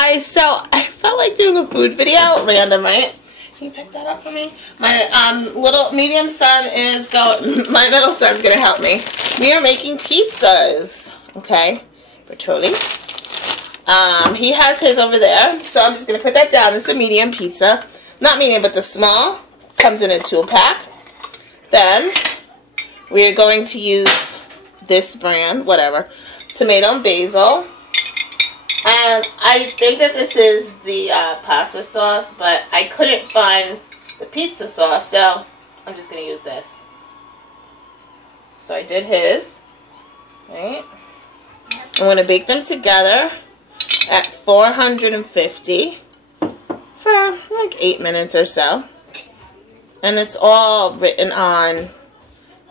Guys, so I felt like doing a food video, random, right? Can you pick that up for me? My medium son is going, my middle son's going to help me. We are making pizzas, okay, for Tony. He has his over there, so I'm just going to put that down. This is a medium pizza. Not medium, but the small. Comes in a 2-pack. Then, we're going to use this brand, whatever, tomato and basil. And I think that this is the pasta sauce, but I couldn't find the pizza sauce, so I'm just going to use this. So I did his. Right? I'm going to bake them together at 450 for like 8 minutes or so. And it's all written on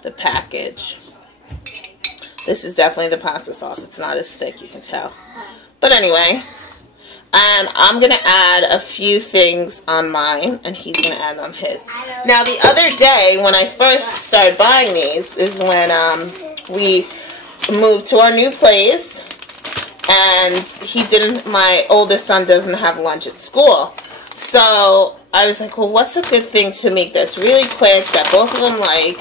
the package. This is definitely the pasta sauce. It's not as thick, you can tell. But anyway, and I'm going to add a few things on mine, and he's going to add on his. Now, the other day, when I first started buying these, is when we moved to our new place, and my oldest son doesn't have lunch at school. So, I was like, well, what's a good thing to make that's really quick, that both of them like,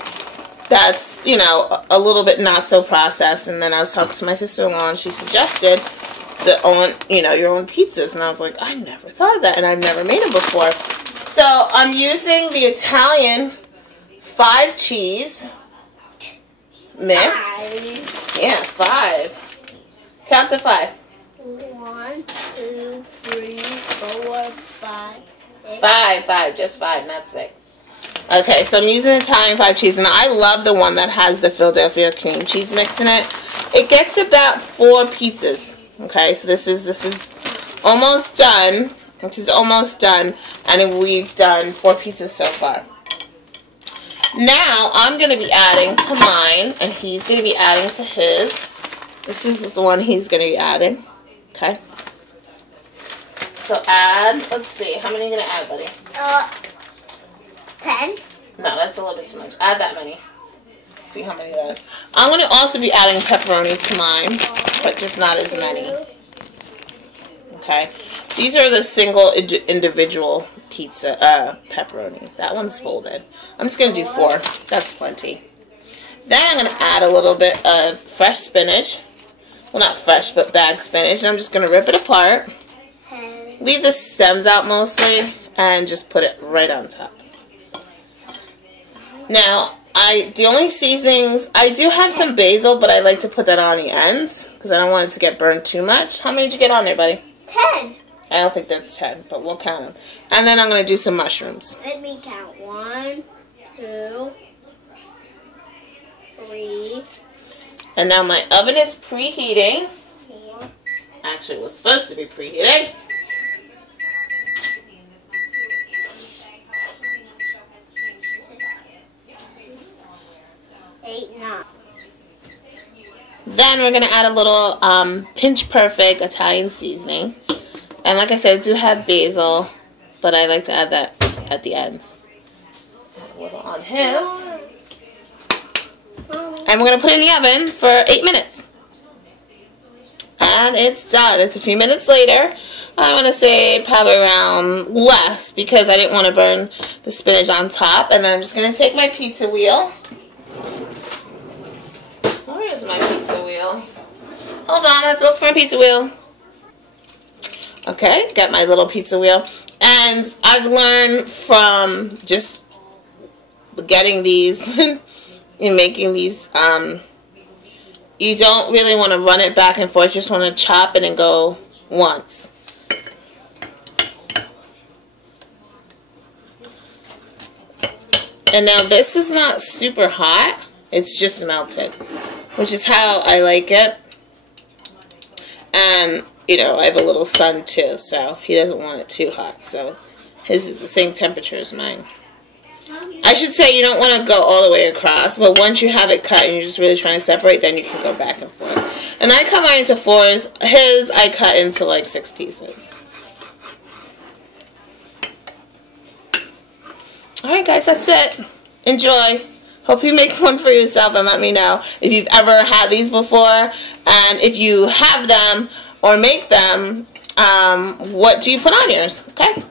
that's, you know, a little bit not so processed. And then I was talking to my sister-in-law, and she suggested your own pizzas, and I was like, I never thought of that, and I've never made them before. So I'm using the Italian 5-cheese mix. 5. Yeah, 5. Count to 5. 1, 2, 3, 4, 5, 6. 5, just 5, not 6. Okay, so I'm using Italian 5-cheese, and I love the one that has the Philadelphia cream cheese mix in it. It gets about 4 pizzas. Okay, so this is almost done. This is almost done, and we've done 4 pieces so far. Now, I'm going to be adding to mine, and he's going to be adding to his. This is the one he's going to be adding. Okay. So add, let's see, how many are you going to add, buddy? 10. No, that's a little bit too much. Add that many. See how many that is. I'm going to also be adding pepperoni to mine, but just not as many. Okay. These are the single individual pizza pepperonis. That one's folded. I'm just going to do 4. That's plenty. Then I'm going to add a little bit of fresh spinach. Well, not fresh, but bagged spinach. And I'm just going to rip it apart. Leave the stems out mostly, and just put it right on top. Now, the only seasonings, I do have some basil, but I like to put that on the ends because I don't want it to get burned too much. How many did you get on there, buddy? 10. I don't think that's 10, but we'll count them. And then I'm going to do some mushrooms. Let me count. 1, 2, 3. And now my oven is preheating. 4. Actually, it was supposed to be preheating. 8, 9. Then we're going to add a little Pinch Perfect Italian seasoning. And like I said, I do have basil, but I like to add that at the ends. Add a little on his. And we're going to put it in the oven for 8 minutes. And it's done. It's a few minutes later. I want to say probably around less because I didn't want to burn the spinach on top. And then I'm just going to take my pizza wheel. Where's my pizza wheel? Hold on, I have to look for my pizza wheel. Okay, got my little pizza wheel. And I've learned from just getting these and making these, you don't really want to run it back and forth. You just want to chop it and go once. And now this is not super hot. It's just melted, which is how I like it. And, you know, I have a little son too, so he doesn't want it too hot. So his is the same temperature as mine. I should say you don't want to go all the way across, but once you have it cut and you're just really trying to separate, then you can go back and forth. And I cut mine into 4s. His, I cut into like 6 pieces. Alright guys, that's it. Enjoy. Hope you make one for yourself and let me know if you've ever had these before. And if you have them or make them, what do you put on yours, okay?